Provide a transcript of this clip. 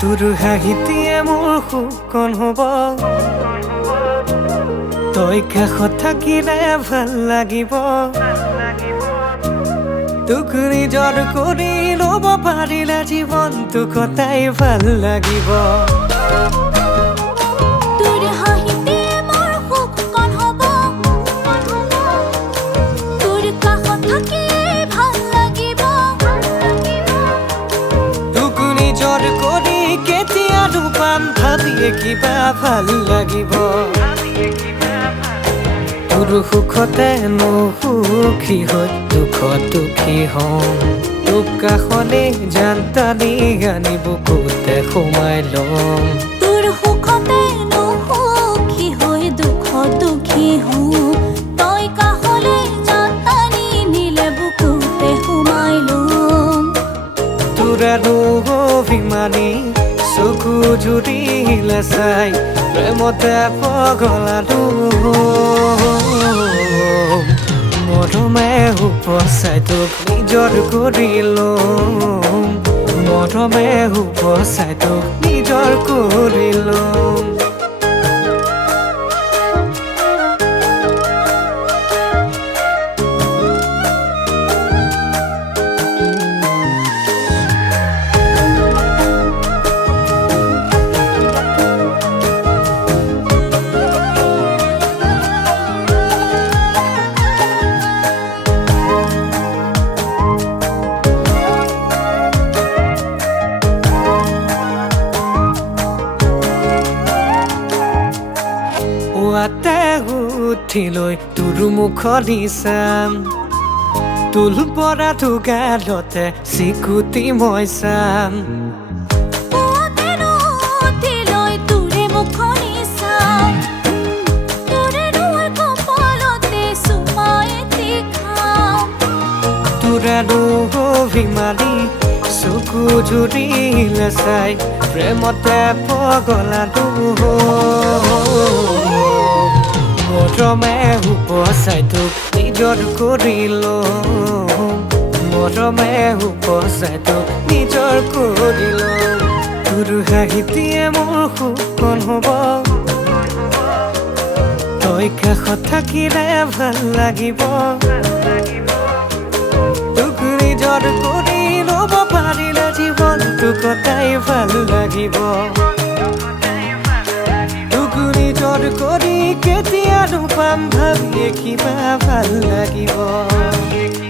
তোৰ হাঁহিতিয়ে মোৰ সুকণ হ'ব তই কাষত থাকিলে ভাল লাগিব তোক নিজৰ কৰি ল'ব পাৰিলে জীৱনটো কটাই ভাল লাগিব তোৰ হাঁহিতিয়ে মোৰ সুকণ হ'ব তোৰ কাষত থাকিলে ভাল লাগিব তোক নিজৰ কৰি কেতিয়ানো পাম ভাবিয়ে কিবা ভাল লাগিব তোৰ সুখতে নুসুখী হৈ দুখত দুখী হওঁ তোক কাষলে জানতানি আনি বুকুতে সোমাই ল'ম তোৰ সুখতে নুসুখী হৈ দুখত দুখী হওঁ তই কাষলে জানতানি নিলে বুকুতে সোমাই ল'ম তোৰ আৰু অভিমানী চকু জুৰিলে চাই প্ৰেমতে পগলালো মৰমে উপচাই তোক নিজৰ কৰি ল'ম মৰমে উপচাই তোক নিজৰ কৰি ল'ম উঠিলৈ তোৰ মুখনি চাম তোল পৰা গালতে চিকুটি মই চাম তোৰ আৰু অভিমানী চকু জুৰিলে চাই প্ৰেমতে পগলালো মৰমে উপচাই তোক নিজৰ কৰি ল'ম মৰমে উপচাই তোক নিজৰ কৰি ল'ম তোৰ হাঁহিতিয়ে মোৰ সুকণ হ'ব তই কাষত থাকিলে ভাল লাগিব তোক নিজৰ কৰি ল'ব পাৰিলে জীৱনটো কটাই ভাল লাগিব নিজৰ কৰি কেতিয়ানো পাম ভাবিয়ে কিবা ভাল লাগিব